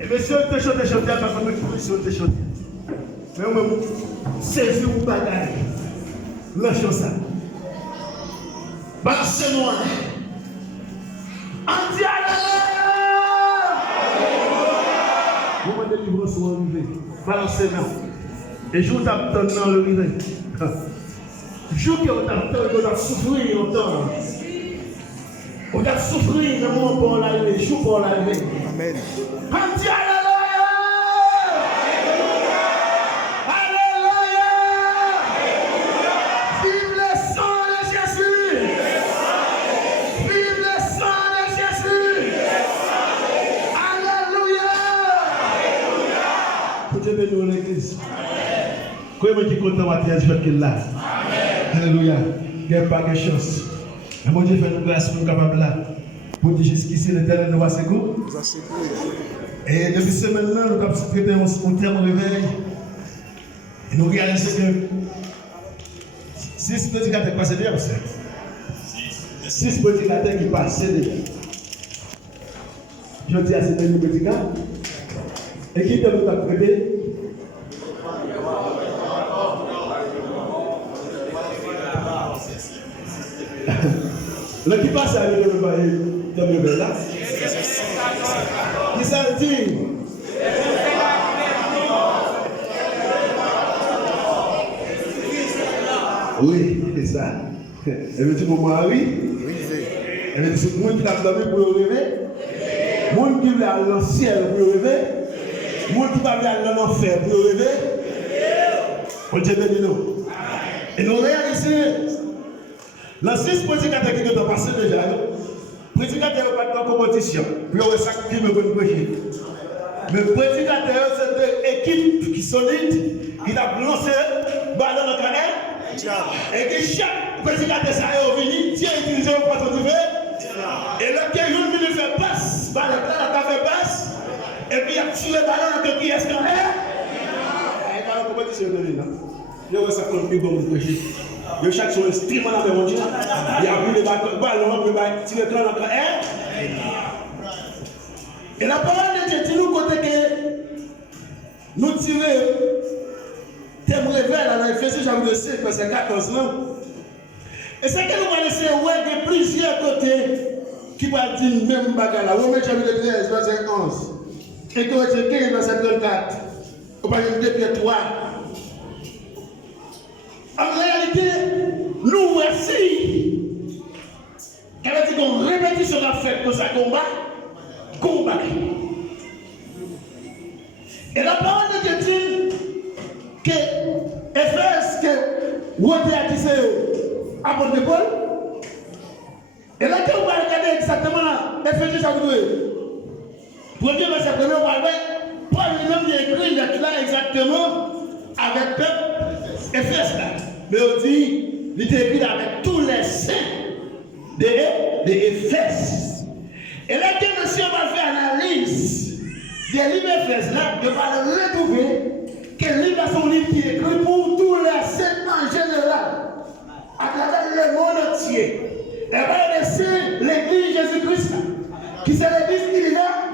Et monsieur, te chanter, parce que je te chanter. Mais moi, saisir ou bagaille. Lâchez ça. Balancez-moi. Anti moment de délivrance sont arrivés. Balancez-moi. Et je vous attends dans le rivet. Je vous attends, vous avez souffert longtemps. On a souffert le moment pour l'arrivée, le jour pour l'arrivée. Amen. Anti Alléluia! Alléluia! Vive le sang de Jésus! Vive le sang de Jésus! Alléluia! Pour Dieu bénir l'église. Comment tu es content de faire qu'il là? Alléluia. Il n'y a pas de chance. Et mon Dieu fait une grâce pour nous capables là. Pour dire jusqu'ici, l'Éternel nous va secouer. Et depuis ce moment-là, nous avons prêté un terme au réveil. Et nous réalisons que 6 prédicateurs qui passent déjà, 6 prédicateurs qui passent déjà. Je dis à ces derniers prédicateurs, et qui nous a prêté? Le qui passe à le là. Qui ça dit? Oui, c'est ça. Et bien, tu comprends, oui? Et bien, c'est le monde qui a dormi pour le rêver. Le monde qui va aller dans le ciel pour le rêver. Le monde qui va aller dans l'enfer pour le rêver. On Dieu bénit nous. Et nous réalisons. Les 6 prédicateurs qui ont passé déjà, les prédicateurs n'ont pas de compétition. Puis on a ça qui me peut prêcher. Mais les prédicateurs, c'est une équipe qui est solide, qui a lancé ballon dans le canal. Et que chaque prédicateur est venu, Dieu a utilisé pour trouver. Et là, quelqu'un vient faire passe, ballon là, fait passe. Et puis il a tué le ballon dans le qui est scanné. Il n'y a pas de compétition. Il y a ça comme plus bon prêcher. De chaque chose extrêmement dans le monde. Il y a pris les ballons, il a tiré le dans le air. Et la parole de Dieu dit nous côté que nous tirons thème révèle dans Ephésiens chapitre 5, verset 14. Et c'est que nous allons laisser de plusieurs côtés qui vont dire même bagarre. Romains chapitre 13, verset 11. Et Corinthiens 15, verset 34. Au paragraphe 2, Pierre 3. En réalité, nous voici. Elle a dit qu'on répétition la fête pour ça combat. Et la parole de Dieu dit que Éphèse, que vous avez dit c'est apôtre de Paul. Et là, quand on va regarder exactement Éphésiens chapitre 2, premier verset, premier, on va voir Paul lui-même écrit là exactement avec peuple Éphèse là. Mais on dit, il était écrit avec tous les saints d'Éphèse. Et là, quand monsieur va faire l'analyse des livres d'Éphèse là, il va le retrouver Bible est son livre qui est écrit pour tous les saints en général, à travers le monde entier. Et va laisser l'église Jésus-Christ, qui c'est l'église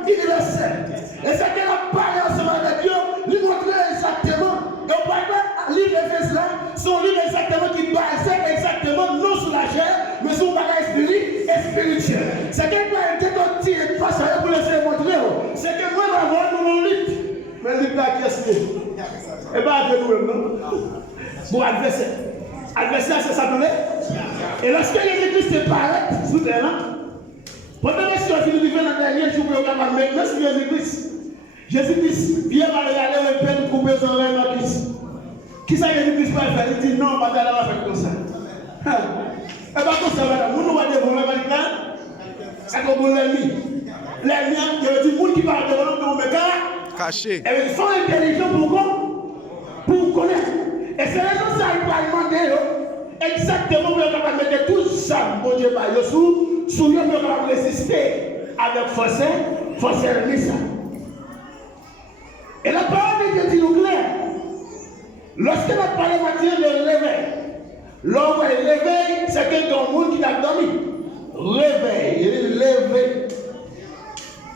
universelle. Et c'est qu'elle a parlé ensemble avec Dieu, lui montrer exactement. Et on parle pas livre Éphésiens là, son livre exactement qui basait exactement non sur la chair, mais sur le spirituel. C'est qu'elle va être tout et pas ça pour laisser montrer. C'est que moi, avant, nous nous lutte. Mais le livre là qui est signé. Et bien, avec nous-mêmes, non? Pour adversaire. Adversaire, c'est ça, et lorsque Jésus-Christ se paraît sous terre, pendant que si on finit de dans le dernier jour, on va maintenant sur Jésus-Christ. Jésus-Christ vient par regarder le Père couper son rêve à Christ. Qui ça Jésus-Christ va faire? Il dit non, on va faire comme ça. Et bien comme ça, madame, nous nous allons dévoiler maintenant. C'est comme l'ennemi. L'ennemi, il y a des gens qui parlent de nous, mais caché. Et ils sont intelligents pour connaître. Et c'est la raison ça il va demander exactement pour capable mettre tout ça, mon Dieu, sous lui, pour capable résister avec force ennemi. Et la parole de Dieu dit nous clair. Lorsque la parole matin de réveil, l'homme est réveil, c'est quelqu'un monde qui t'a dormi. Réveil,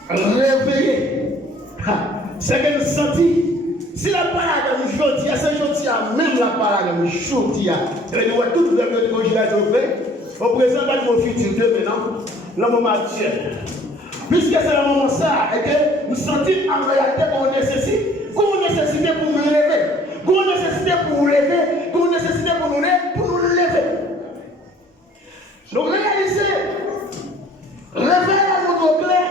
réveillé. C'est qu'elle sentit. Si la parole de nous c'est gentil, même la parole de nous gentil, et nous voyons tout le monde de congélation au présent, dans le futur, maintenant, le moment actuel. Puisque c'est le moment ça, et que nous sentons en réalité qu'on nécessite, pour nous lever, qu'on nécessite pour lever, qu'on nécessite pour nous lever. Donc réalisez, réveil à notre clair,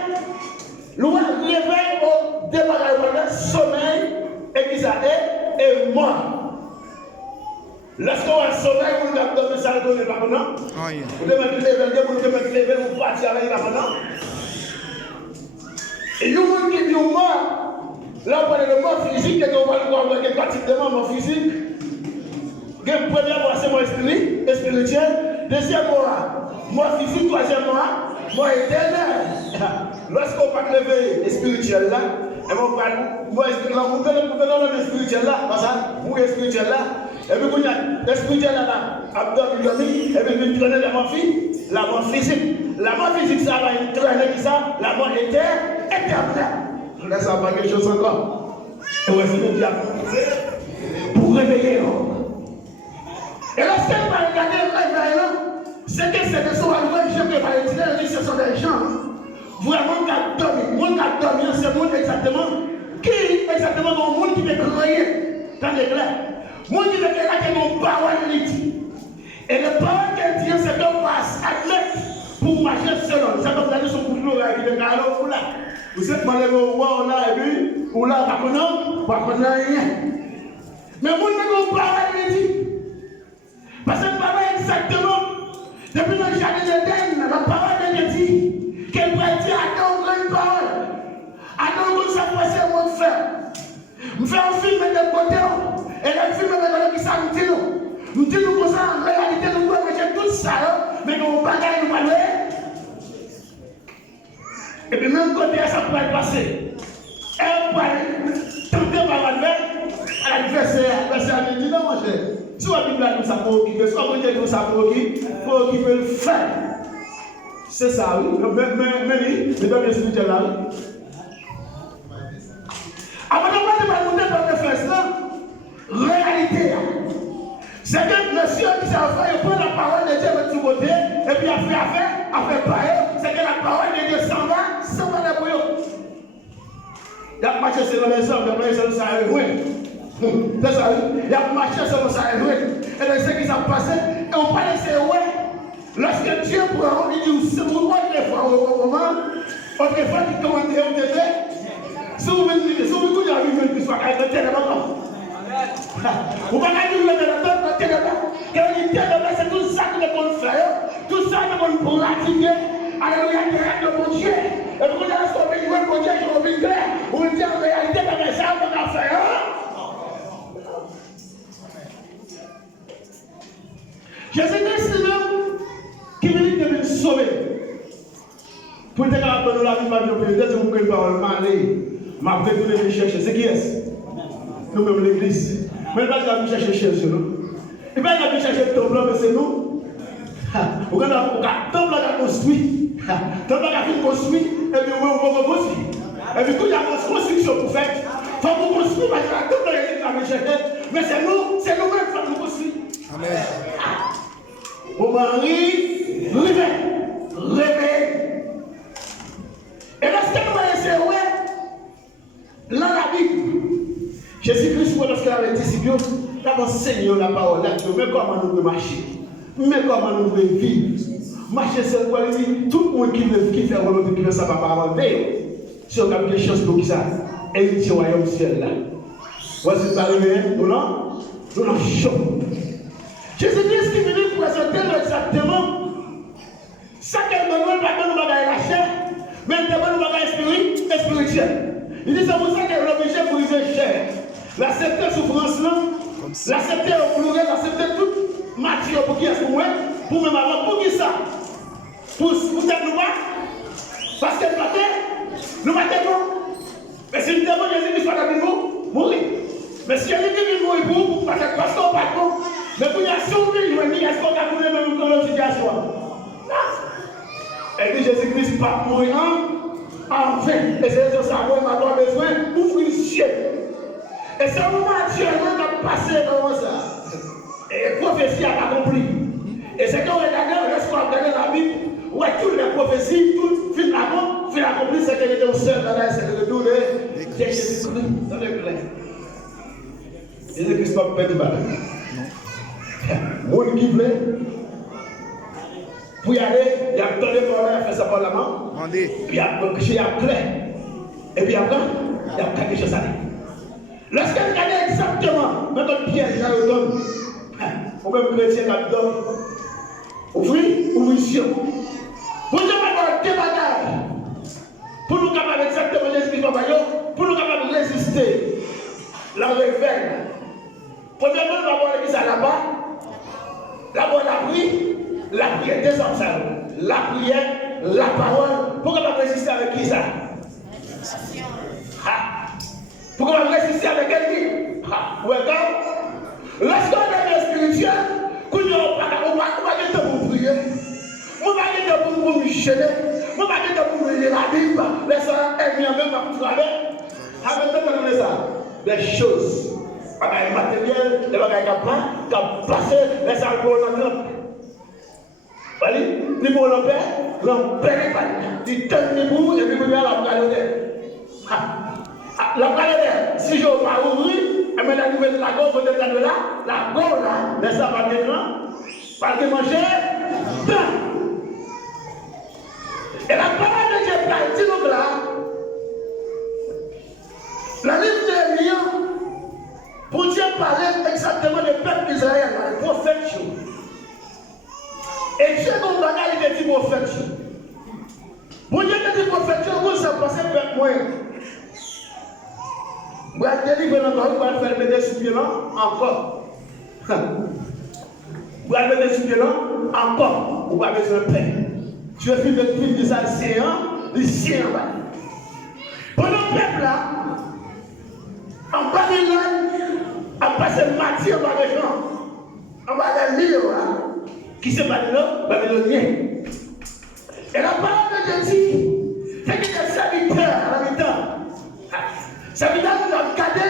réveil au démarrage, sommeil, et qui ça est, et mort. Lorsqu'on a le sommeil, vous ne pouvez pas ça donner pas maintenant. Vous devez mettre les lever, vous partir avec la maintenant. Et nous, qui dit mort, là, on parle de mort physique, et on va voir quelle partie de mort physique. Première mort, c'est mort spirituel. Deuxième mort physique. Troisième mort éternelle. Lorsqu'on parle de lever spirituel là, et on parle, moi, spirituel là, vous spirituel là, et puis vous avez spirituel là, abdomen, et puis vous traînez la mort physique. La mort physique, ça va être traîner qui ça, la mort éternelle. Je laisse ça pas quelque chose encore. Et ouais, c'est le diable. Pour réveiller. Et lorsqu'elle va regarder le réveil, c'est que c'est de son arrivée, je peux pas dire, ce sont des gens. Vraiment, qui a dormi, c'est le monde exactement. Qui exactement dans le monde qui est créé dans l'éclair. Le monde qui est créé qui est mon parole dit. Et le parole qu'elle dit, c'est qu'on passe admettre pour marcher seul. C'est comme d'aller sur le couteau avec le galop ou là. Vous êtes malheureux au roi, on a vu, ou là, pas qu'on a rien. Mais le monde qui est parole dit. Parce que le parole exactement, depuis le jardin d'Éden, la parole de Dieu dit. Qu'elle va dire à ton grande parole. À ton grande s'approcher mon frère. Je fais un film de côté. Et le film de qui ça nous dit nous. Nous disons comme ça, en réalité, nous pouvons manger tout ça. Mais nous bagaille nous parler. Et puis même côté, ça pourrait passer. Elle pourrait tenter par la main à l'adversaire. Elle dit non, mon cher. Soit la Bible nous ça pour occuper, soit la Bible nous ça pour occuper le fait. C'est ça, oui. Mais dans le spirituel là, oui. Avant de monter dans le fesses là, réalité. C'est que monsieur qui s'est fait, il prend la parole de Dieu de tout côté, et puis après pareil, c'est que la parole de Dieu s'en va de bouillon. Il a marché selon les hommes, il a marché selon ça et loin. C'est ça, oui. Il a marché selon ça et loin. Et c'est ce qui s'est passé, et on parlait de ouais. Lorsque Dieu prend, il dit, c'est pour moi les fois au moment, autrefois qui commandait au bébé, si vous venez, si vous venez à vivre une histoire, elle est tellement. Vous ne pouvez pas vivre dans la tellement. Quand il dit tellement, c'est tout ça que nous faire, tout ça que nous pratiquer. Alléluia, grâce de mon Dieu. Et vous allez sauver le bon Dieu, je reviens clair. Vous dites en réalité, comme ça, on va faire. Jésus-Christ lui-même, qui mérite de nous sauver. Pour être capable de la vie, je vais vous parole malée. Je vais vous chercher. C'est qui est-ce? nous-mêmes l'église. Mais il ne va pas chercher chez eux. Il ne va pas chercher le temple, mais c'est nous. Vous avez un temple qui a construit. Le temple qui a fait construit, et puis on va construire. Et puis quand il y a une construction pour faire, il faut qu'on construise parce que le temple qui a cherché. Mais c'est nous-mêmes qui faut construire. Amen. Mon mari, rêvez. Et lorsque nous voyons dans la Bible, Jésus-Christ, lorsqu'il avait disciple, il a enseigné la parole, mais comment nous devons marcher, mais comment nous devons vivre. Marcher, c'est quoi? Tout le monde qui fait volonté, qui veut ça, va pas avancer. Si on a quelque chose pour ça, héritier royaume ciel là. Voici pas arrivé, nous non? Nous non chaud. Jésus-Christ qui vient présenter exactement ça qu'elle ne veut pas nous bagaille la chair, mais elle demande nous bagaille spirituel. Il dit c'est pour ça qu'elle est obligée de briser chair. L'accepter souffrance là, l'accepter au pluriel, l'accepter toute matière pour qui est-ce pour moi, pour même avant, pour qui ça? Pour peut-être nous pas, parce qu'elle nous matin non. Mais si nous demandons Jésus-Christ soit avec nous, mourir. Mais si elle dit mourir pour vous, parce que pasteur pas bon. Mais pour y assurer, est-ce qu'on a connu même dans notre situation? Elle dit Jésus-Christ pas mourir en vain. Et c'est ça qu'on a besoin d'ouvrir le ciel. Et c'est un moment actuellement qui a passé dans ça. Et la prophétie a accompli. Et c'est quand on regarde, lorsqu'on regarde la Bible, où toutes les prophéties, toutes fin accompli, c'est qu'elle était au seul dans la c'est le dos de Jésus-Christ dans le clair. Jésus-Christ n'a pas perdu de balle. Moun qui voulait, pour y aller, il a donné pour aller faire ça par la main. Puis il a prêché, il a clair. Et puis après, il a quelque chose à dire. Lorsqu'elle gagne exactement, même notre piège, il a le donne. Ou même chrétien, il a le donne. Ouvrir mission. Pour nous avoir des bagages, pour nous capables exactement l'esprit de pour nous capables de résister. La réveille. Premièrement, nous avons l'église là-bas. D'abord la prière, des hommes, la prière, la parole. Pourquoi pas résister avec qui ça? Pourquoi pas résister avec quelqu'un? Lorsqu'on est spirituel, on va pas de pour prier. On va pas de pour micheler. On va pas de pour lire la Bible. Laissez un même pour travailler. Avec ça, des choses. Des matériels, des bagages qui ont passé, les alcool dans le voyez, les mots l'en paix, n'est pas. Tu donnes les bouts et puis vous allez la galère. La galère, si je ne vais pas ouvrir, et bien la nouvelle la gorge, peut-être là, la gorge là, mais ça va être grand, parce que manger, dedans. Et la parole de Dieu, dit donc là, la livre de Lion, pour Dieu parler exactement du peuple d'Israël, le prophète. Et Dieu, comme bagage, il dit prophète. Pour Dieu, il dit prophète, vous ça passe peuple moi. Vous allez délivrer notre vie, vous allez faire mettre sous pied là, encore. Vous allez mettre sous pied là, encore. Vous avez besoin de paix. Tu as vu le film de ça, c'est un, c'est un. Pendant le peuple là, en Babylone, on passe matière par les gens. On va les lire là. Qui se Babylone? Babylonien. Et la parole de Dieu dit, c'est que les serviteurs à la mi-temps. Serviteurs nous ont gardé.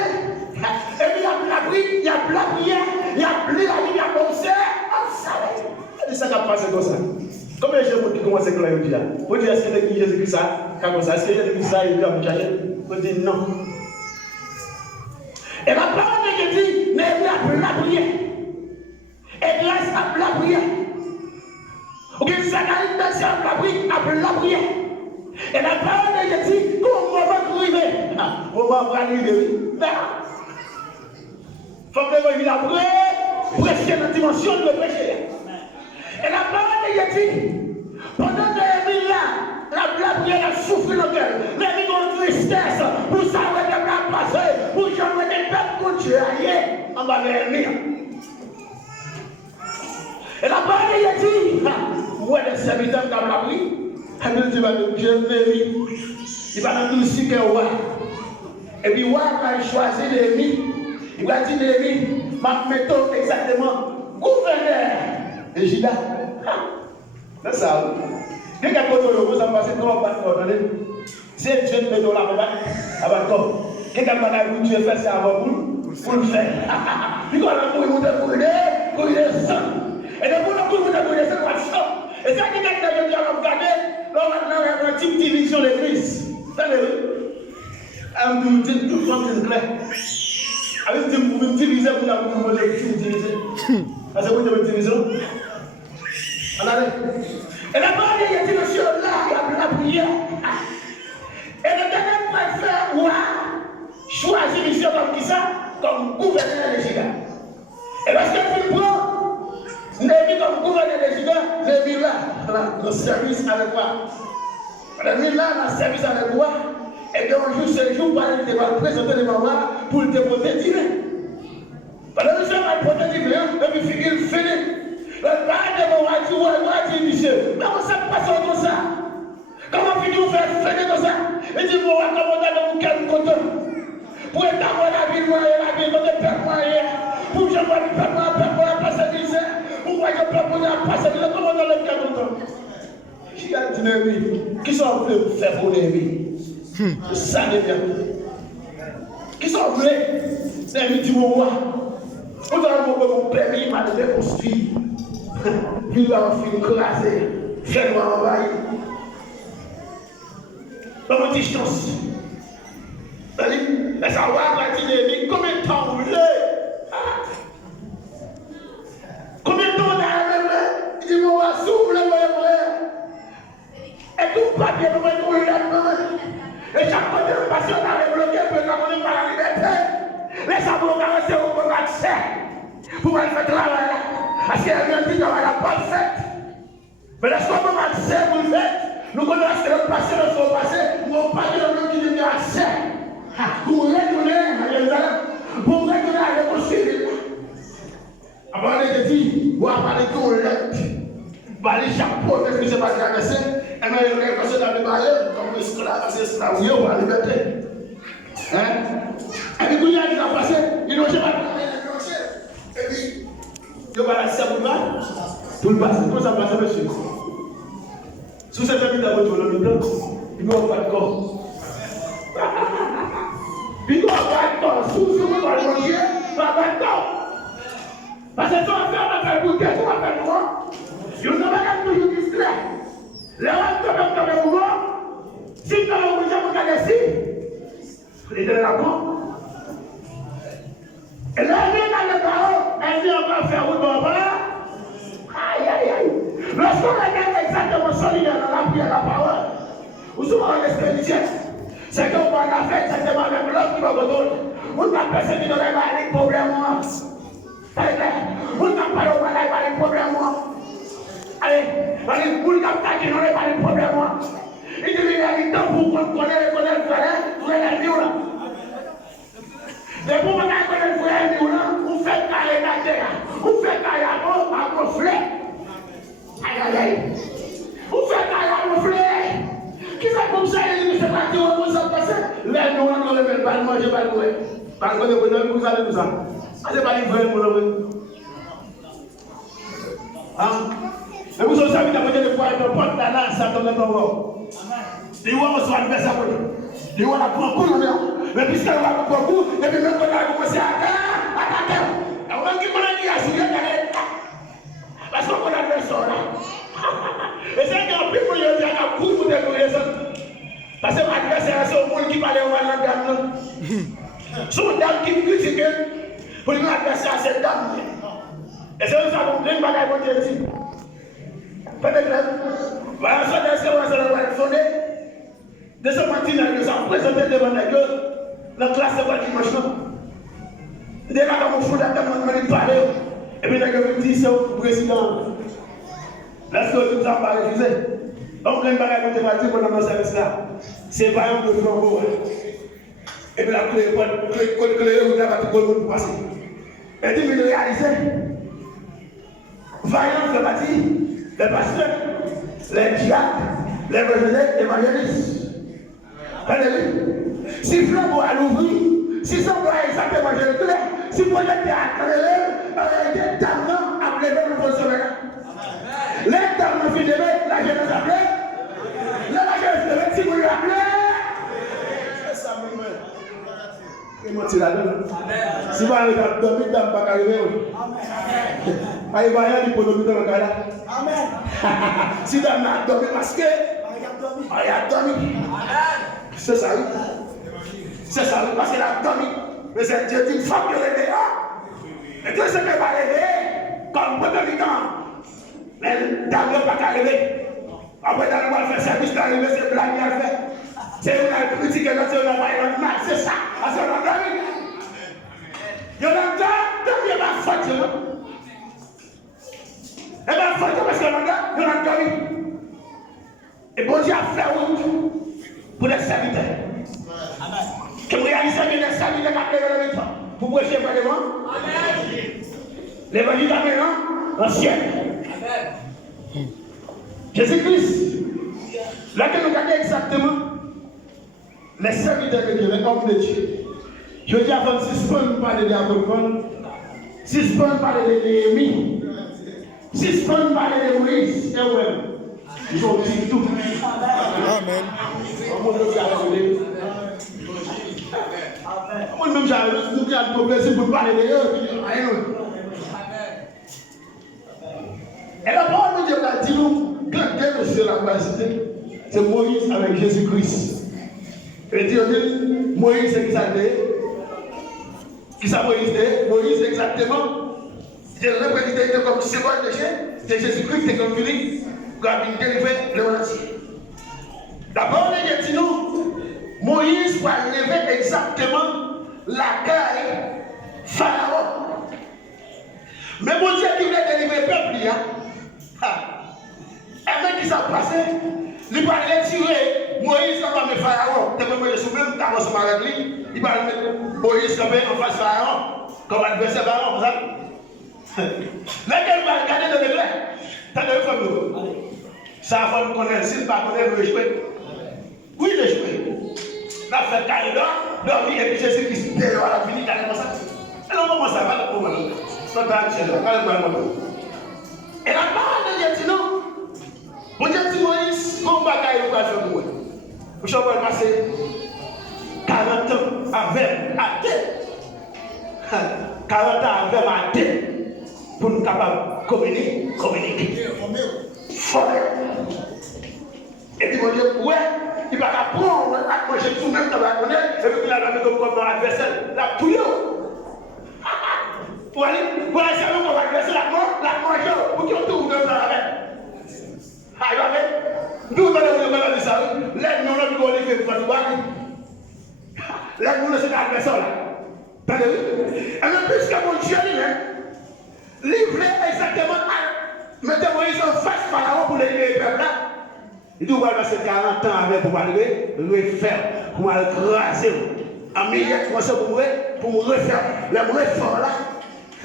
Et puis il y a la prière, il y a la prière, il y a la vie, il y a le concert. C'est ça qui a passé comme ça. Combien de gens qui commencent à éclairer là? Vous dites, est-ce que l'église Jésus-Christ ça? Comme ça, est-ce que l'église ça, il doit me chercher? Vous dites non. Et la parole de Dieu dit, mais il y a la prière. Et grâce à la prière. Ok, Zacharie dans la prière. Et la parole de Dieu dit, comment on va arriver? Comment on va arriver? Il faut que vous la prière, prêcher dans la dimension de prêcher. Et la parole de Dieu dit, pendant que les villes là, la prière a souffert le cœur. Les villes ont tristesse. Pour savoir que la passer, pour jamais des peuples pour Dieu ailleurs, on va venir. Et la parole de Dieu dit, ouais, des serviteurs dans la prière, il va nous Dieu il va nous dire que ouais. Et puis ouais, va choisir l'ennemi Il va dire Néhémie, ma méthode exactement, gouverneur. Et Judas, c'est ça. Quelqu'un qui a ça passe comment on c'est Dieu qui met dans la main, quelqu'un qui a dit Dieu fait ça avant pour le faire. Puis quand on a pour il est sang. Et depuis le coup, vous avez des équations. Et ça, quelqu'un qui a dit à regarder, là, maintenant, il y a une petite division de l'église. Vous savez, oui? Tout le monde est clair. Avec vous pouvez diviser, vous avez diviser. Parce que vous avez diviser. Et la parole il y a dit, monsieur, là, il y a la prière. Et le dernier préfère, choisir monsieur comme qui ça, comme gouverneur de Juda. Et parce qu'il prend, Néhémie comme gouverneur de Juda, Néhémie là, le service avec moi. Néhémie là, le service avec moi. Et donc, un jour, ce jour, il va présenter les mamans pour le dépoter divin. Pendant que je vais dépoter divin, et puis figure fini. Le père de mon roi dit, monsieur, mais comment ça passe comme ça? Comment vous faire finir comme ça? Il dit, mon roi, comment on a quel côté? Pour être dans la ville, la ville, de père moyen, pour que je vois le père passer du sein, pour que je peux passer du sein, comment on a le quel côté? Qui a dit Néhémie? Qui sont venus faire pour Néhémie? Ça n'est bien. Qui sont venus? Néhémie dit, mon roi, vous avez mon permis, il m'a donné pour suivre. Il va en faire écraser, faire-moi envahir. Dans mon distance. Mais ça va dire Néhémie, combien de temps vous voulez? Combien de temps on a même? Il dit, mon roi, s'ouvre le moyen. Et tout papier, nous mettons le là-dedans. Et chaque fois que nous passons dans les bloqués, nous avons pas la liberté. Les sabots caressés au bon accès. Pour faire travail là. Parce qu'il y a un petit travail là, pas fait. Mais lorsqu'on peut accès, vous le faites. Nous connaissons le passé, le faux passé. Nous n'avons pas de l'homme qui devient accès. Pour retourner à Jérusalem. Pour retourner à l'école. Avant, on a dit, on va parler de l'homme. Bali chapeau, parce que je ne sais pas traverser, et bien il y a une personne dans le balai, comme esclave, parce que esclave, il y a la liberté. Et puis, il y a qui a passé, il n'ont jamais passé, et puis, il va la pour mal, tout le passé, tout ça passe, monsieur. Sous cette famille d'abord, le blanc, il ne va pas de corps. Il ne va pas de corps, sous le manger, il ne va pas de corps. Parce que tu vas faire goûter, tu vas faire quoi? Je ne vais pas toujours distrait. Les gens comme vous, si vous avez déjà vous ici, vous êtes là bon. Et là, il est dans le barreau, elle dit on va faire route en bas. Aïe, aïe, aïe. Lorsqu'on regarde exactement solidaire dans la prière, la parole, ou souvent en expédition, c'est qu'on va la faire exactement avec l'autre qui va vous donner. Vous ne pouvez pas personne qui donne les problèmes. Vous ne pouvez pas les problèmes. Allez, vous ne pouvez pas les problèmes. Il dit, il y a du temps pour qu'on connaisse le frère, vous allez la vie. Mais pour qu'on connaisse le frère, vous faites carré la terre, vous faites carré à gonfler. Aïe, aïe, aïe. Vous faites carré à gonfler. Qui fait comme ça, il dit, c'est parti, on va s'en passer. Là, nous, on ne veut pas manger, pas le parce que vous allez tout ça. C'est pas les vrais pour le mais vous avez savez que vous pouvez être porte là, ça tombe dans l'eau. Les gens sont arrivés à ça. Les gens ont pris un coup, mais puisqu'ils ont pris un coup, et puis même quand ils ont commencé à attaquer, on va dire qu'on a dit à Julien parce qu'on a fait ça là. Et c'est qu'en plus, il y a un coup pour découvrir ça. Parce que l'adversaire, c'est au monde qui parle au Malangam. Son dame qui critique, pour l'adversaire, c'est une dame. Et c'est ça qu'on plaît, bagaille pour Dieu ici. Peut-être que, voilà, ça va être fondé. De ce matin, nous sommes présentés devant la gueule, la classe de votre dimanche. Dès là, on fout la table, on parle. Et puis, nous dit, c'est au président. Là, ce que nous avons pas refusé. Donc, les bagailles qu'on va dire pendant le service là, c'est pas un peu de flambeau. Et puis, la clé, vous avez tout le monde pour passer. Et puis, vous réalisez. Vaillant le bâti, les pasteurs, les diacres, les évangélistes. Si flambeau à l'ouvrir, si ça doit exactement gérer tout, si vous êtes à des talents, appelez-le le bon sommet. Les talents finissent, la jeunesse appelée. La jeunesse, si vous l'appelez, c'est ça, moi. Et moi, c'est la donne. Si vous avez dormi, vous n'avez pas arrivé. Amen. Il va y avoir des bonhommes dans le cas là. Amen. Si vous avez dormi, parce que. Il a dormi. C'est ça, oui. C'est ça, oui, parce qu'il a dormi. Mais c'est Dieu qui faut que le dehors. Et tout ce qui va arriver, comme vous avez dit, mais dans le pas arriver. Après, dans le faire service, d'arriver, c'est blague à faire. C'est une critique et notre mal, c'est ça. Parce qu'on a dormi. Il y a il y a ma faute. Et ma faute, parce qu'on a dormi. Et bon Dieu a fait route pour les serviteurs. Que vous réalisez que les serviteurs qui appellent le temps pour prêcher vraiment. L'évangile a ancien. Jésus-Christ, là que nous regardons exactement les serviteurs de Dieu, les hommes de Dieu. Je veux dire avant de suspendre parler d'Abraham, suspendre parler de Néhémie, suspendre parler de Moïse, et ouais. Ils ont dit tout. Amen. Moi-même, j'ai un problème pour parler de eux. Et la parole de Dieu a dit nous, quand Dieu sur la capacité, c'est Moïse avec Jésus-Christ. Et Dieu dit, Moïse c'est qui ça dit? Qui ça Moïse dit? Moïse exactement. Dieu représenté comme second de Jésus-Christ, c'est comme Philippe. Pour délivrer le monde entier. D'abord, il dit nous, Moïse va lever exactement la caille Pharaon. Mais mon Dieu qui voulait délivrer le peuple, et même qui s'est passé, il va retirer Moïse comme Pharaon. Tu peux me souvenir, tu as reçu avec lui, il va mettre Moïse comme en face Pharaon, comme adversaire Pharaon. Là, qu'elle va regarder dans le grec, tu as deux femmes. Ça va me connaître, s'il ne pas connaître, le jouer. Oui, le jouer. La fait carrément, dormir et puis Jésus-Christ, la fini carrément ça. Et non, comment ça va, pour moi? Ça va, et la parole de Dieu dit non. Mon Dieu dit Moïse, mon bagage est pas fait pour moi. Vous savez, on va passer 40 ans avec à terre. 40 ans avec à terre pour nous capables de communiquer. Et puis mon Dieu, ouais, il va apprendre à manger tout même dans la connaître, et puis il a mis comme adversaire, la touille. Pour aller savoir qu'on va adverser la manger, pour qu'il tourne dans la main. Ah, il va mettre, nous allons dire ça, l'aide nous, on va faire pour voir. L'aide nous, c'est l'adversaire là. Et même plus que mon Dieu lui-même, livré exactement à. Mettez Moïse en face Pharaon pour les peuples là. Il doit passer 40 ans avec pour arriver, le faire, pour écraser. En milieu, pour me refaire. Le refaire là,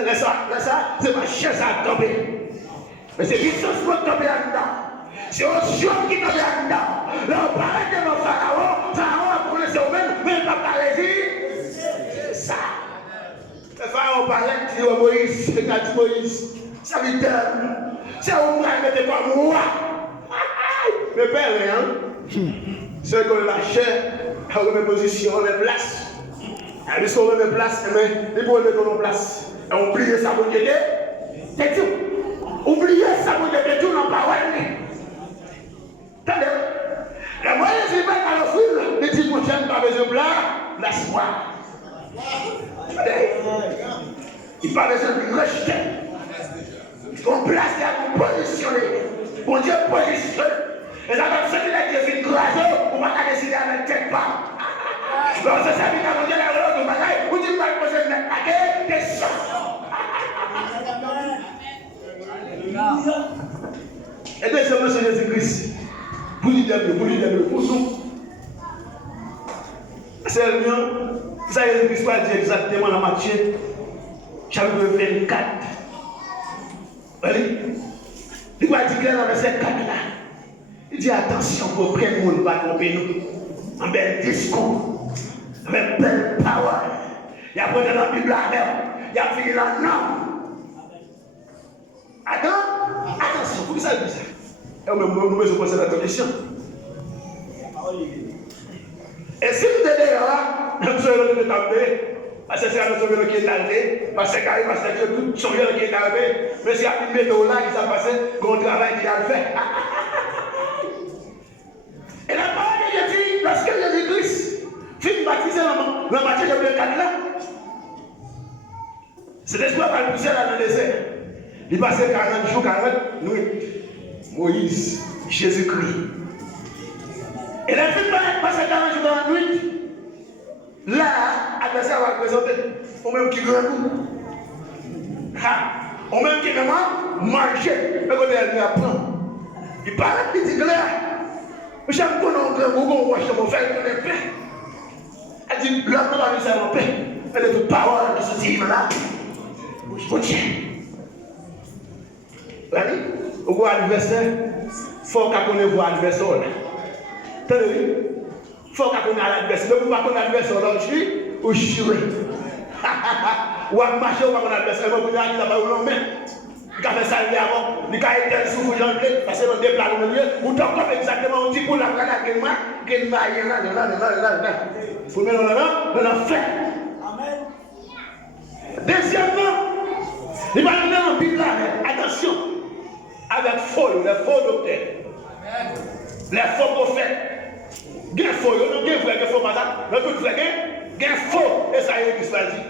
là ça, c'est ma chaise à tomber. Mais c'est l'histoire qui tombe là-dedans. C'est Osion qui tombe là-dedans. Là, on parle de mon Pharaon, Pharaon a connaissé au même, mais il n'a pas réagi. C'est ça. Le Pharaon parlait, il dit Moïse, regarde Moïse, serviteur. C'est un frère qui était comme moi. Mais père, hein? C'est que la chair, elle remet position, elle remet place. Elle dit qu'on remet place, mais il faut remettre en place. Et oublier ça pour t'aider. C'est tout. Oublier ça pour t'aider, tout n'en pas ouais. Attendez. La moyenne, c'est pas à l'offrir. Les petits moutons, pas besoin de plat, la soie. Il n'a pas besoin de rejeter. On place là pour positionner. Bon Dieu positionne. Et là, comme celui là qui est fait écraser, on va pas décider avec tête pas. Donc, c'est ça qui a monté la relance de bagaille. Vous dites pas que vous êtes attaqué, des choses. Et deuxièmement, c'est Jésus-Christ. Pour lui pour nous. C'est le mien. Ça, Jésus-Christ va dire exactement dans Matthieu, chapitre 24. Il va dire dans le verset 4 là. Il dit attention pour prendre monde va tromper nous. En bel discours, avec belle parole. Il y a pris dans la Bible avec. Il y a fini là, non. Attention, pour que ça dise ça. Et nous devons poser la question. Et si vous êtes là, nous sommes de taper, parce que c'est un sauver qui est arrivé, parce que c'est parce que tout sauver qui est arrivé, mais s'il y a une méthode là qui s'est passé, qu'on travaille qui a fait. Et la parole de Dieu dit, lorsque Jésus-Christ fit baptiser le baptême de Canada, c'est l'espoir va le pousser dans le désert. Il passait 40 jours, 40 nuits. Moïse, Jésus-Christ. Et la fin de passer 40 jours dans la nuit. Là, l'adversaire va présenter. Au même qui grand coup. Au même qui vraiment manger. Le côté elle apprend. Il parle il dit clair. J'aime qu'on a un grand goût, on va faire une paix. Elle dit, l'homme va lui faire une paix. Elle est toute parole qui se dit là. Bon Dieu. Vous voyez l'adversaire, il faut qu'on voit l'adversaire. Il faut qu'on ait l'adversaire. Mais vous ne pouvez pas l'adversaire là, ou chouer. Ou à marcher, ou pas l'adversaire, vous pouvez aller là-bas, ou non, mais. Il a fait ça avant, il a été souffle d'entrée, parce que le déplat au milieu, ou t'en comme exactement, on dit pour la prendre à quel mois, quel mois, il y en a, il faut mettre dans fait. Amen. Deuxièmement, il va nous donner en Bible là, attention, avec faux, les faux docteurs, les faux prophètes, il y a faux, il y a vrai, il y a faux madame, il y a vrai, il y a faux, et ça y est, il se dit.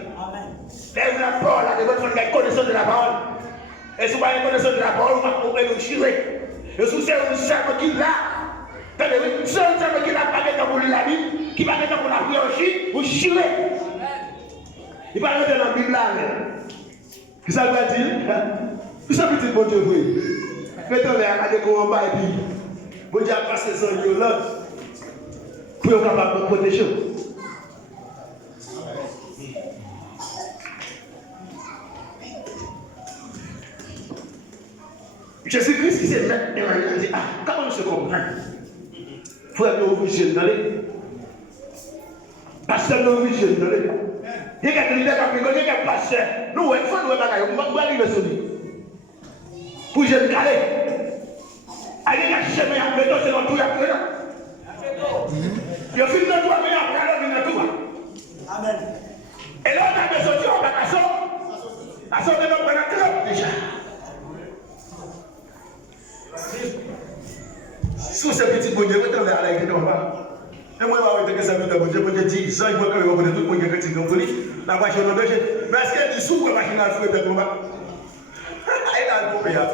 Les rapports là, de votre connaissance de la parole. Et si vous avez une connaissance de la parole, vous pouvez nous chirer. Et si c'est un serment qui l'a, c'est un serment qui n'a pas de pour la Bible, qui va être pour la prière aussi, vous chirez. Il va rentrer dans la Bible là. Qu'est-ce que ça veut dire? Tout ça petit bon Dieu, oui. Mettons-les à regarder comment on va et puis, bon Dieu a passé son violence pour être capable de protéger. Jésus-Christ qui s'est mis et il a dit, comment on se comprend? Il faut être origine dans les. Pasteur d'origine dans les. Il y a quelqu'un qui a pris, il y a un pasteur. Nous, il faut nous regarder, on va arriver sur lui. Pour je me caler. Allez, il y a un chemin à mettre, c'est dans tout, il y a plus là. Il y a fini de tout, il y a plus là, tout. Amen. Et là, on a besoin de on va à son de notre pénétration déjà. Si c'est petit bon Dieu, vous allez aller avec bas. Et moi, je vais vous dire que bon Dieu, je dis, ça, il faut que vous tout le monde qui est petit, la machine de berger. Mais est-ce qu'elle dit sous la machine à fouet de combat? Elle a le problème.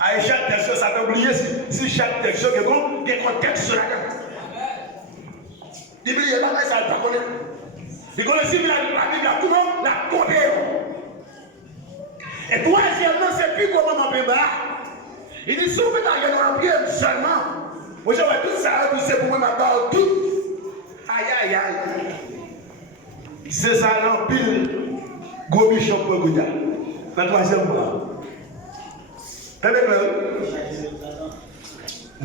À chaque texte, ça t'a oublié si chaque texte est bon, il y a un contexte sur la carte. Il n'y a pas ça, il ne pas connaître. Il connaît si la Bible, tout le monde la connaît. Et troisièmement, c'est plus comment on peut battre. Il dit, si vous faites un prière seulement, moi je vais tout ça, tout c'est pour moi, ma barre, tout. Aïe, aïe, aïe. C'est ça, l'empile, gros bichon pour le Gouda. La troisième fois. Tenez le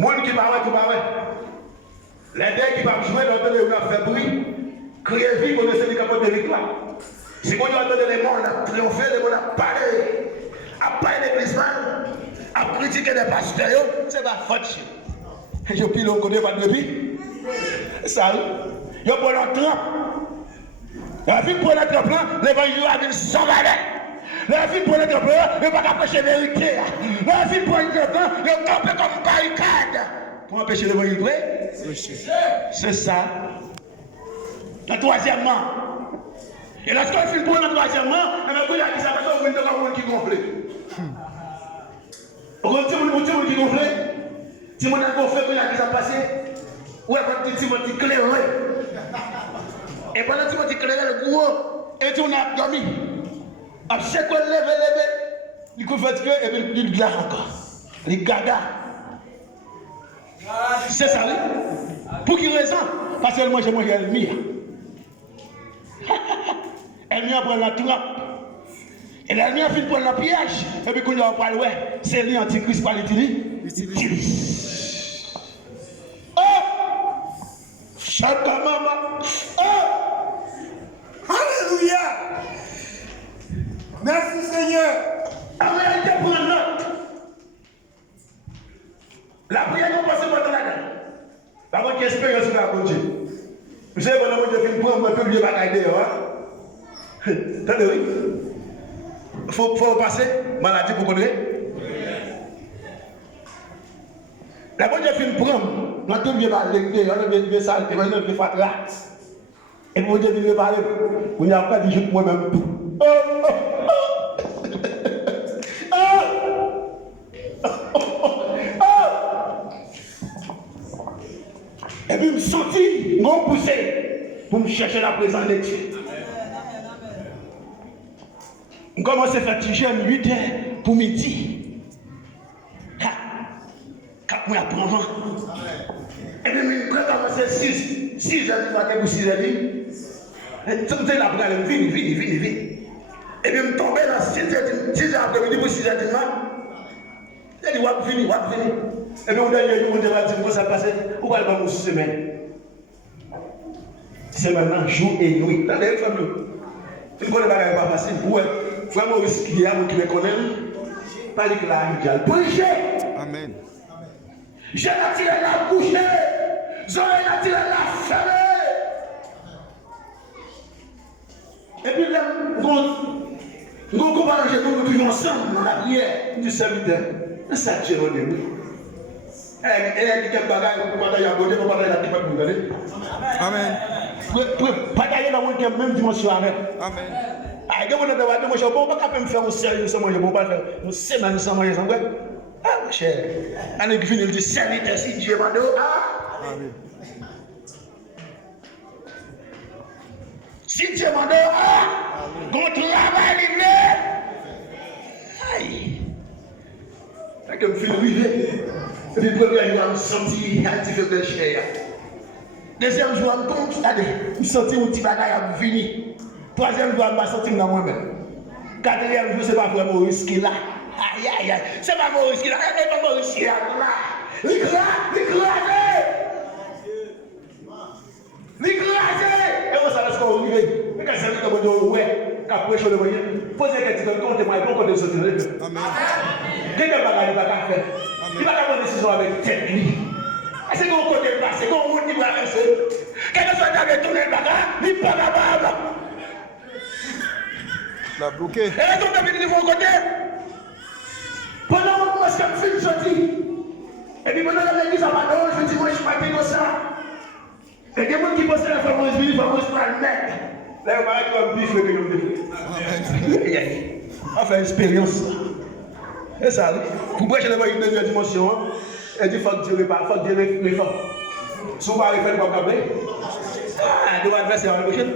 monde qui parle, qui parle. Les deux qui parlent jouer, l'autre les gens fait bruit. Crier vie, qu'on essaie de capoter de victoire. Si vous entendez les morts triompher, les morts parler, à parler l'église, à critiquer des pasteurs, c'est pas faute. Je pile au côté de l'ébis. Ça, il y a pour l'entrée. La vie pour l'entrée, l'évangile a dit sans valeur. La vie pour l'entrée, il ne va pas empêcher la vérité. La vie pour l'entrée, il va camper comme barricade. Pour empêcher l'évangile vrai. C'est ça. La troisièmement. Et lorsqu'on fait pour le troisièmement, on a pris la qui s'appelle au monde de la qui gonfle. On dit que qui gonfle. Si on a gonflé, il y a qui s'est passé. Ou est-ce que tu m'as clair? Et pendant que tu m'as clair, le gros, et tu as dormi. À chaque fois, lever, il fait que, et puis il garde encore. Il garde. C'est ça, oui. Pour quelle raison? Parce que moi, j'ai mangé le mien. Elle m'a pris la trappe. Et la m'a fait prendre le piège. Et puis quand on parle, ouais, c'est lui antichrist par l'utilise. Oh! Chante maman. Oh! Alléluia! prière. En réalité, prendre note. La prière n'est pas seulement dans la gueule. Par contre, expérience de la Dieu. Vous savez, quand on fait prendre un peu de bagaille dehors. Attendez, oui. Il faut passer maladie pour connaître. La bonne Dieu fait prendre. Quand on vient parler, on vient saleté, on vient faire rat. Et vous devez parler. Vous n'avez pas dit moi-même tout. Et puis, je me sentis, je me poussé pour me chercher la présence de Dieu. Je commence à faire tiger 8 heures pour midi. 4 mois après avant. Et puis, je commence à 6 heures du matin pour 6 heures. Et tout le temps, je vini. Et puis, je tombais dans 6 heures après-midi pour 6 heures du matin. Il dit, wap vini. Et puis, on dernier jour, on dit, comment ça passe? Où va le semaine? C'est maintenant jour et nuit. T'as des familles. Tu ne connais pas facile. Ouais, vraiment risqué, il y a qui me connaissent. Pas les clarifications. Prêcher. Amen. J'ai attiré la coucher. J'ai attiré la fermée. Et puis là, nous comparons, nous vivons ensemble dans la prière du serviteur. C'est ça que j'ai redonné. Elle a dit qu'elle bagaille, pour partager la beauté, pour partager la petite pour regarder. Amen. Pour partager dans la même dimension avec. Amen. Ah, quand on a demandé, moi, je ne peux pas me faire au sérieux, je ne peux pas faire une semaine sans manger sans boire. Ah, mon cher. On qui finit, il dit serviteur, si Dieu m'a donné. Ah. Amen. Si Dieu m'a donné, ah. Qu'on travaille livré. Aïe. Là, comme je suis arrivé. Et puis, premier jour, je me sentis un petit peu de chair. Deuxième jour, je me compte, je me sentis un petit bagage à venir. Troisième jour, je me sentis dans moi-même. Quatrième jour, ce n'est pas vraiment risqué là. Aïe. C'est pas vraiment risqué là. C'est pas vraiment risqué là. L'écraser. Et on s'arrête quand on arrive. Mais quand ça veut dire, ouais, qu'après, je le voyais. Posez quelques questions, comptez-moi, et pourquoi de sortir. Amen. Quelqu'un va gagner, il va faire. Il va prendre une décision avec tête lui. Est-ce qu'on côté placé, qu'on roule qui va rester? Quelqu'un soit avec tout le bagage, il pas capable. La bloqué. Et là, on a mis de mon côté. Pendant que moi, je me suis sorti. Et puis pendant que l'église a pas je dis, moi, je suis pas comme ça. Et il y a des gens qui pensent que la fameuse vie, la fameuse pas le mettre. Là, on va être bifle que nous devons. On fait expérience. C'est ça. Pour prêcher une deuxième dimension, elle dit qu'il faut que Dieu les femmes. Si on va faire le câble, on doit adverser à la prochaine.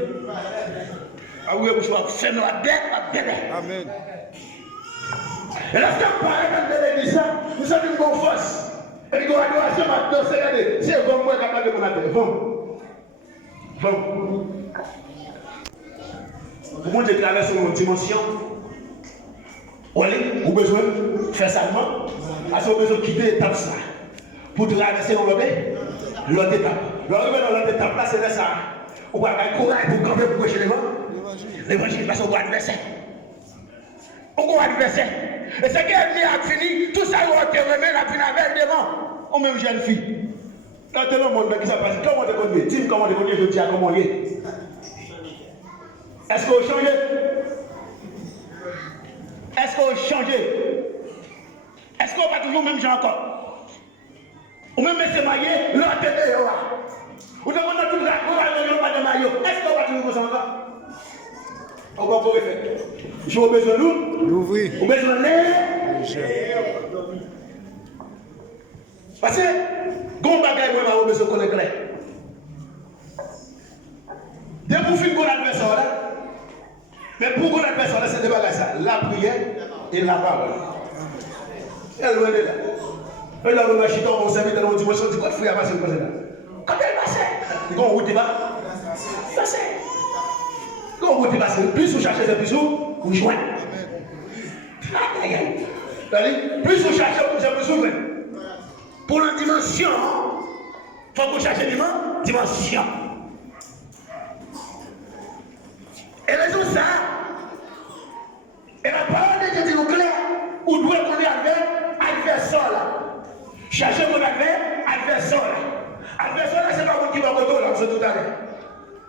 Ah oui, je vais faire la dette. Amen. Et là, quand on parle de l'église, nous avons une bonne force. Et nous avons adoration maintenant, c'est bon, moi, capable de connaître. Bon. Pour moi, je traverse une dimension. Vous avez besoin de faire ça, non? Parce que vous avez besoin de quitter l'étape ça. Pour traverser l'autre étape. L'autre étape là, c'est ça. Vous avez un courage pour camper pour prêcher l'évangile. Parce qu'on va adverser. On va adverser. Et ce qui est venu à finir, tout ça, on va te remettre la fin avec devant. On même jeune fille. Quand tu es dans le monde, qui s'est passé, comment tu connais? Dis-moi comment tu connais, je dis à comment il est. Est-ce qu'on a changé? Est-ce qu'on a changé? Est-ce qu'on va toujours même gens encore? Ou même se marier, l'autre est là. Ou devons tout ça, on va pas de maillot. Est-ce qu'on va toujours comme ça encore? On va encore faire. Je veux besoin de nous. L'ouvrir. Ou besoin de l'air. Parce que, quand on va gagner, on a besoin de connaître clair. Dès pour finir qu'on a adversaire là, mais pour qu'on a adversaire là, c'est de bagages ça. La prière et la parole. Elle est loin de là. Elle est loin de la chita, on s'invite dans une dimension, on dit quoi de fouille à passer le passé là. Quand elle passe, quand on route va, passer. Quand on route passe, plus vous cherchez, plus vous joignez. Plus vous cherchez, plus vous ouvrez. Pour la dimension, il faut que vous cherchiez une dimension. Et raison ça, et la parole de Cherchez mon adversaire. Adversaire, c'est pas mon qui va côté là, c'est tout à l'heure.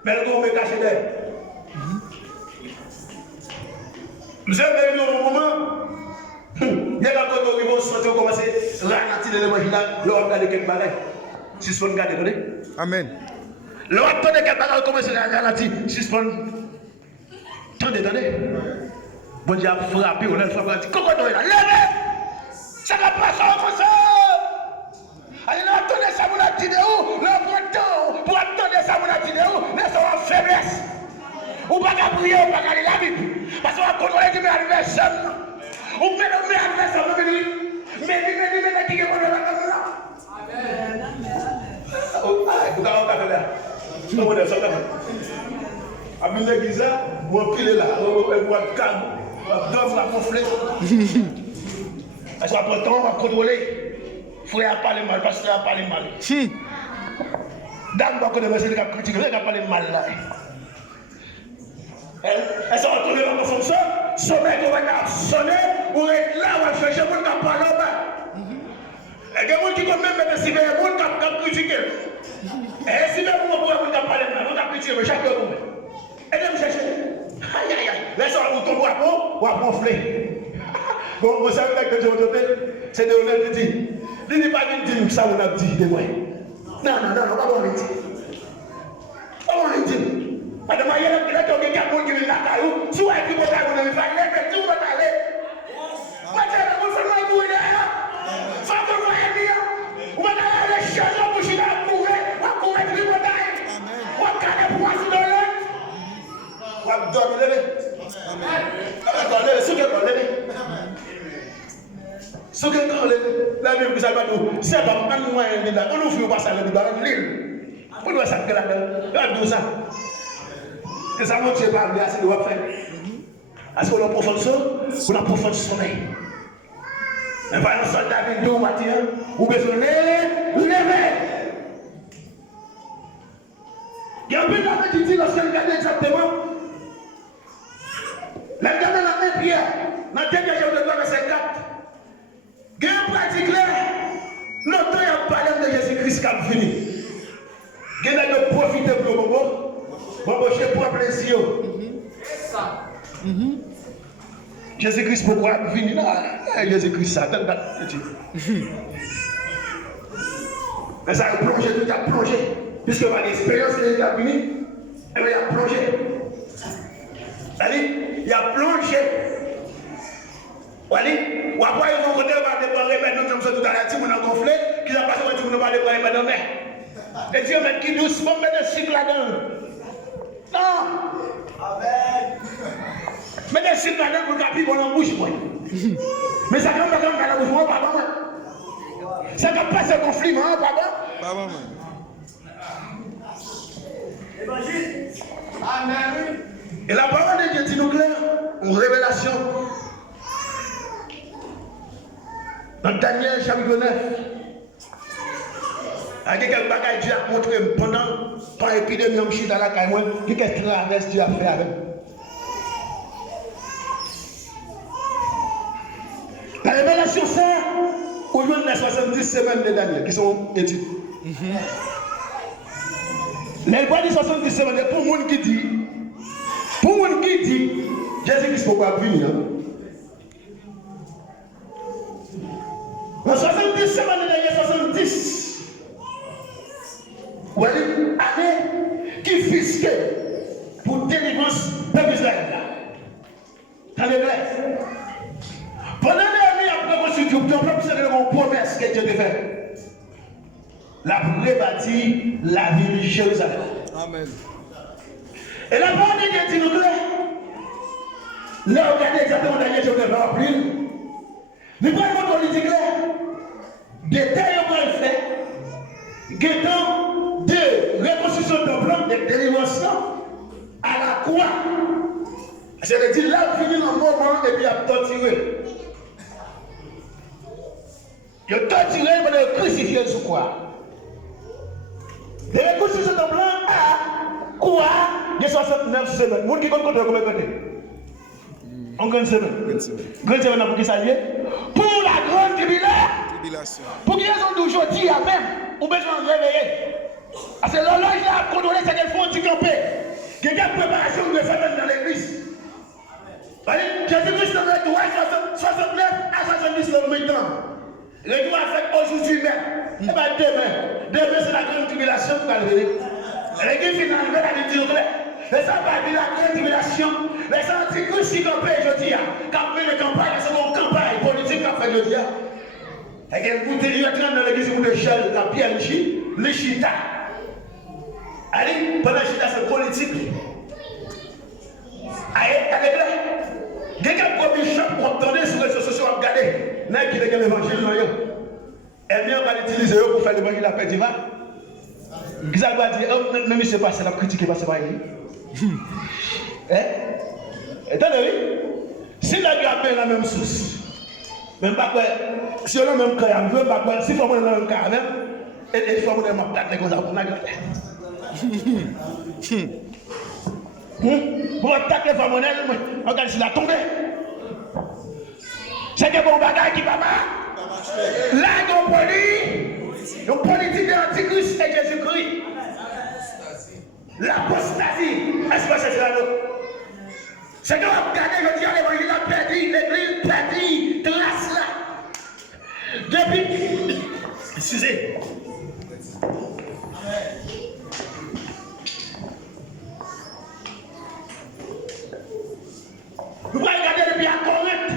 Mais le tour me cache d'elle. Vous avez vu au moment, il y a un côté où ils vont sortir, commencer à ralentir de l'évangile, leur regarder quelques bagages. Si ce qu'on regarde, vous voyez? Amen. Leur attendez quelques bagages, commencer à ralentir. Si ce qu'on. Attendez. Bon Dieu a frappé, on a le frappé, on a dit, comment est là? Levez! Ça va passer comme ça! Allez, attendez ça, vous a dit de où? Le temps pour attendre ça, vous a dit de où? Laissez-moi en faiblesse. Ou pas qu'à prier, ou pas qu'à lire la Bible. Parce qu'on va contrôler du adversaire. Ou bien le adversaire, on va venir. Mais qui est pour le là? Amen. Vous avez un là. Comment est-ce que vous avez l'église, vous pilez là, vous avez calme, vous la gonfler. Parce qu'après le temps, on va contrôler. Frère a parlé mal, pasteur a parlé mal. Dame va connaître, c'est le gars critiqué, il a parlé mal là. Est-ce qu'on va trouver la fonction? Sommet qu'on va sonner, ou est là, on va chercher pour qu'on parle en bas. Et il y a des gens qui ont même des civils, des gens qui ont critiqué. Et si même vous pouvez parler mal, vous avez critiqué, mais chacun vous met. Et de me chercher. Aïe. Laissez-moi vous tomber ou à gonfler. Bon, vous savez que je vous dis, c'est de l'honnêteté. Il n'est pas venu dire ça, on a dit de moi. Non, pas bon, dit. Pas bon, dit. Madame, il y a quelqu'un qui vient là, si vous avez dit que vous avez fait, si vous avez allé. Moi, je vais vous faire un coup de là. Ça va vous aider. Vous allez aller chercher un boucher à courir, à courir plus de bataille. Vous allez aller pour vous donner. Vous allez dormir. Amen. Ce que la Bible vous a dit, c'est pas un moyen de la. On ouvre pas ça dans l'île. On doit s'appeler là-dedans. Ça. Et ça montre que pas assez de faire. Est-ce qu'on a profondeur ou la profondeur sommeil? Mais par un soldat vient de matin, ou besoin de lever. Il y a un peu de dit lorsqu'il regarde exactement. La dame dans la pierre, dans le dernier jour de loi, verset 4. Il y a un pratique là, longtemps il y a parlé de Jésus-Christ qui est venu. Il y a de profiter pour le moment, pour plaisir. Jésus-Christ, pourquoi il est venu là? Jésus-Christ, Satan, mais ça a plongé, tout a plongé. Puisque par l'expérience qu'il a venu, il a plongé. C'est-à-dire, il a plongé. Ou après, ils vont côté, on va décorer, maintenant, comme ça, tout à l'heure, on a gonflé, qu'ils ont passé, on va décorer, maintenant, mais. Et Dieu, mais qui doucement met des cycles là-dedans. Non! Amen! Mais des cycles là-dedans, pour le capit, on en bouche, moi. Mais ça, quand on a la bouche, moi, pardon, moi. Ça ne pas ce conflit, moi, pardon. Pardon, moi. Évangile. Amen. Et la parole de Dieu dit nous clair, une révélation. Dans Daniel chapitre 9, avec quelques bagages Dieu a montré pendant l'épidémie de dans la caille, qu'est-ce que traverse Dieu a fait avec. La révélation, c'est aujourd'hui les 70 semaines de Daniel qui sont études. Les voix des 70 semaines, pour le monde qui dit, Jésus-Christ ne peut pas venir. En 70 semaines, il y a 70. Vous voyez, année qui fisquait pour délivrance de Israël. Dans les glaces. Pendant l'année après construction, c'est une promesse que Dieu devait faire. La rebâtir la ville de Jérusalem. Amen. Et la parole de Dieu dit nous clair. Là, regardez exactement Daniel chapitre 9, remplir. Mais pour le monde, dit clair. Détail on va le faire. Guettant de reconstruction de plan de délivrance à la croix. C'est-à-dire là, il finit un moment et puis il a torturé. Il a torturé pour le crucifier sur croix. De reconstruction de plan à quoi de 69 semaines. Vous qui compte combien de côté? En grande semaine. Grande semaine pour qui ça y est? Pour la grande tribulation. tribulation. Pour qui raison d'aujourd'hui, même, ou besoin de réveiller. Parce que l'horloge là, a contrôlé ce qu'elle faut anti-camper. Il y a une préparation de Satan dans l'église. Jésus-Christ dans le droit 69 à 70 dans le temps. Le droit fait aujourd'hui même. Et bien demain c'est la grande tribulation qui va lever. L'église finale va la dire mais ça va dire la grande tribulation. Les antichrist qui campent aujourd'hui, campent de campagne, c'est une campagne politique qui a fait aujourd'hui. Et qu'elle bouteille dans l'église où le chel, la pierre, le chita. Allez, pendant le chita, c'est politique. Allez, avec là. Quelqu'un qui a mis chaque pour entendre sur les réseaux sociaux à regarder. N'est-ce qu'il y a l'évangile dans et bien, on va l'utiliser pour faire l'évangile à Pédiva. Qui ça va dire, même si c'est pas ça, la critique est pas ça. Hein? Attendez, si la Bible a la même source, même pas quoi, si on a le même cas, même pas quoi, si on a le même cas, même, et il faut qu'on ait ma plate comme ça pour la gueule. Pour attaquer les femmes, on regarde si la tombée. C'est que bon bagage qui va pas. Là, on politique de l'Antichrist et Jésus-Christ. L'apostasie. Est-ce que c'est cela? C'est que vous regardez, je dis, l'évangile a perdu, l'église perdu, grâce là. Depuis. Excusez. Vous pouvez regarder depuis à Corinthe.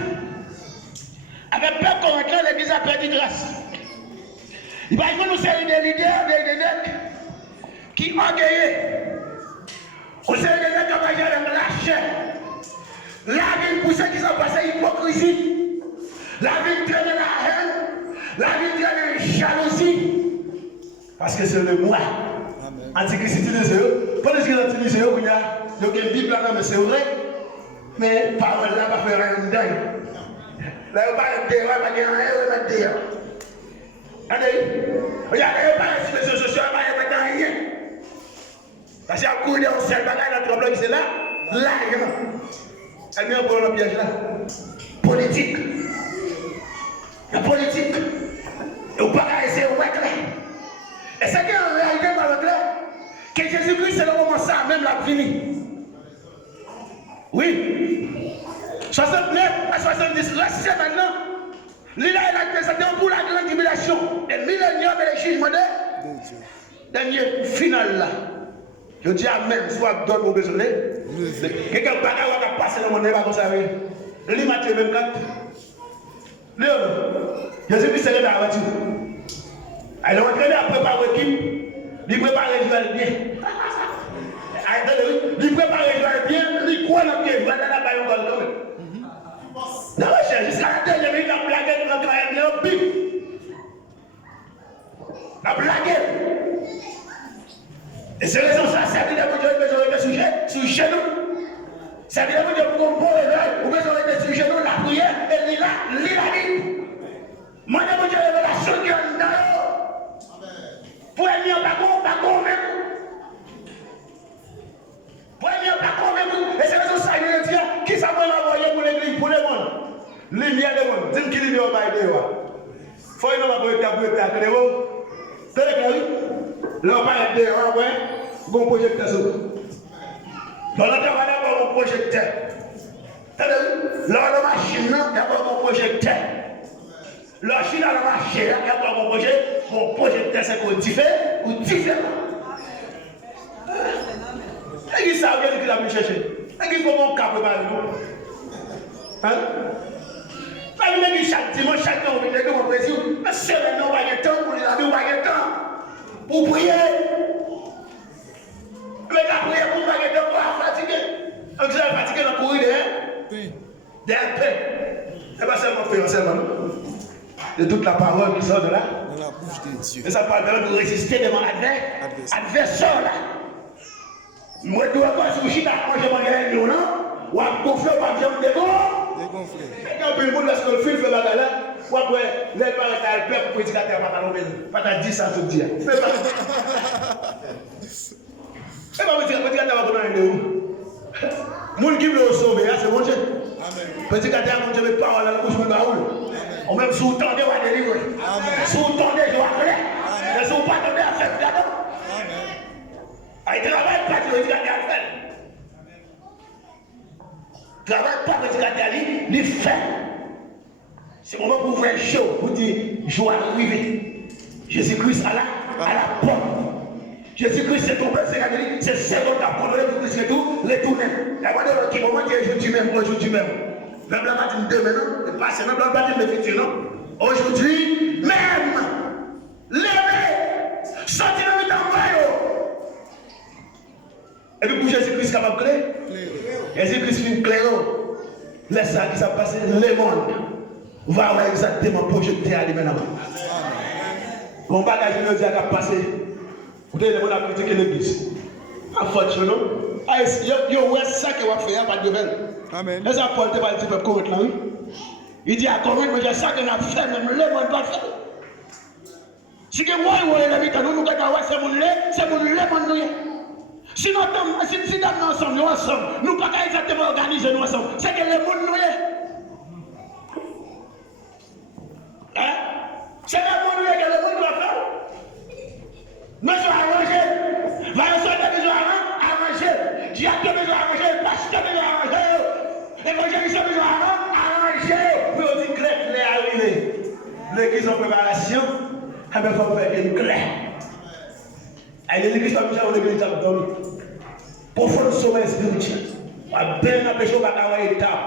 Avec peuple Corinthe, l'église a perdu grâce. Il va y avoir nous série des leaders, qui ont gagné. Vous savez, les gens qui ont gagné dans la chair. La vie pour ceux qui sont passés hypocrisie. La vie traîne la haine. La vie traîne la jalousie. Parce que c'est le moi. Antichrist utilise eux. Pendant qu'ils utilisent eux, il y a une Bible là, mais c'est vrai. Mais parole là va faire un dingue. Là, il va pas être dehors, il va dire rien, il va dire. Regardez, il n'y a pas de réseaux sociaux, il n'y a pas de rien. Parce qu'il y a un coup de ciel, il y a un qui c'est là, elle vient pour le piège là. Politique. La politique. Et vous parlez, c'est au mec là. Et c'est qu'en réalité, dans le clair, que Jésus-Christ, c'est le moment ça, même la fini. Oui. 69 à 70, restez maintenant. L'île a présenté pour la grande tribulation. Et millénium et les jugements de dernier final là. Je dis amen, soit donne au besoin. Quelqu'un qui a passé dans mon débat comme ça. Lis Matthieu 24. Léon, Jésus-Christ est là la voiture. Il est entraîné à préparer l'équipe. Il prépare les joueurs bien. Il prépare les joueurs bien. Il croit dans le pied. Il va dans la baille quand même. Non, je suis à la dernière minute, la blague, la blague, la bip. La blague. Et c'est raison ça, c'est à dire que Dieu besoin de sur genou. C'est à dire que Dieu comprend ou besoin de sur genou, la prière, et il a dit. Moi, je veux révélation qui est dans l'eau. Pour venir pas convaincre. Pour venir pas convaincre. Et c'est raison ça, il dit, qui ça va l'envoyer pour l'église, pour le monde. Lumière de monde, dis qu'il y a un bail de loi. Faut y avoir un tableau à créer. C'est clair, oui. Là, on va être dehors, ouais. Bon projecteur. Dans le travail, il y a un projecteur. Là, la machine, il y a un projecteur. La Chine a la machine, il y a un projet. Mon projecteur, c'est qu'on diffère ou différent. Et qui ça, il a pu chercher. Et qui faut mon cap préparer nous. Hein? Pas lui chaque dimanche, chaque temps, on vient de mon président. Mais c'est maintenant, on va y temps pour les amis, on va y temps. Pour prier. Mais la prière, on va y temps pour la fatiguer. Donc, vous avez fatigué dans le courir des paix. C'est pas seulement faire seulement. De toute la parole qui sort de là. Dans la bouche de Dieu. Et ça parle de résister devant l'adversaire là. Moi, je dois pas sur le chita, quand je m'en vais, non? Ou à confier, ou à dire, Dégonflé. et quand le monde, lorsque le film fait la gala, ou après, les parents étaient peur pour prédicateur, pas ta 10 ans tout dire. Et pas me dire, prédicateur va donner un déo. Moun qui veut sauver, c'est bon Dieu. Prédicateur, mon Dieu, met parole à la bouche, mon baoul. Ou même si vous tendez, vous allez délivrer. Si vous tendez, je vais appeler. Mais si vous ne pas tendez, à faire cadeau. Il travaille pas, tu veux dire qu'il fait. Travaille pas, tu veux dire qu'il fait. C'est le moment pour ouvrir chaud, pour dire, je vais arriver. Jésus-Christ à la porte. Jésus-Christ c'est tombé, c'est seconde à prendre le Christ et tout, les tourner. La voix de l'autre moment qui est aujourd'hui même, aujourd'hui même. Même la matinée demain, non, passé, même la matinée de futur, non. Aujourd'hui même, levez, sortez dans le temps. Et puis pour Jésus-Christ capable de clé, Jésus-Christ fait une clé, laisse ça qui s'est passé, le monde va avoir exactement projeté à lui maintenant. Mon bagage de Dieu a passé. Vous avez demandé à critiquer l'église. À force, non? Yo, ouais, ça que vous faire, pas de belle. Amen. Les apôtres ne disent pas comment là, oui. Il dit à Corinth, mais ça que nous avons fait, même le monde pas fait. Si que moi, vous avez vu, nous avons c'est mon lait, c'est mon lait, mon lait. Si nous sommes ensemble, nous ne pouvons pas exactement organiser nous ensemble. C'est que le monde nous est. Hein? C'est le monde que le monde doit faire. Nous sommes arrangés. Va au sol de besoin arranger. Directeur besoin arranger. Pasteur besoin arranger. Évangéliste besoin arranger. Puis on dit clair, arrivé. L'église en préparation. Il faut faire une claire. Et l'église va faire une église à dormir. Pour faire le sommeil spirituel. On va bien empêcher au baccarat état.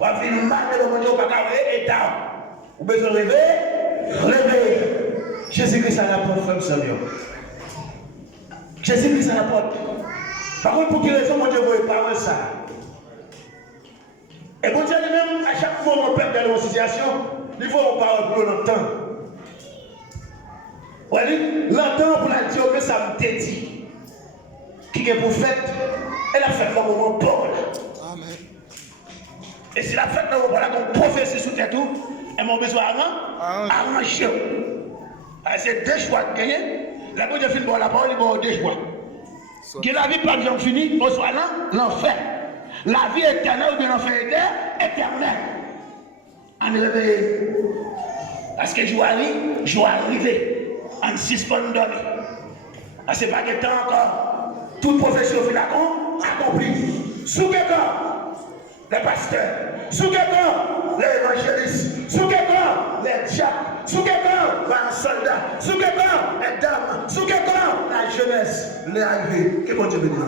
On va venir marquer le monde au baccarat état. Vous besoin de rêver. Jésus-Christ à la porte, frère Samuel. Jésus-Christ à la porte. Par contre, pour quelle raison, mon Dieu, vous ne parlez pas ça? Et mon Dieu, lui-même, à chaque fois qu'on perd dans une situation, il faut qu'on parle pour longtemps. Vous voyez, longtemps pour la dire que ça me dit. Qui est prophète, elle a fait comme moment Paul. Amen. Et si la fête dans le moment qu'on prophétie sous tête tout, elle m'a besoin arranger. C'est deux choix de gagner. La bonne Dieu finit par la parole, il va deux choix. Que la vie pas de gens finie, on soit là, l'enfer. La vie éternelle ou bien l'enfer éternel. En réveil. Parce que je vais arriver. En suspend dormir. Ce n'est pas que temps encore. Toute profession fait accomplie. Sous quelqu'un, les pasteurs. Sous quelqu'un, les évangélistes. Sous quelqu'un, les diacres. Sous quelqu'un, les soldats. Sous quelqu'un, les dames. Sous quelqu'un, la jeunesse. Les arrivés. Que bon Dieu bénisse.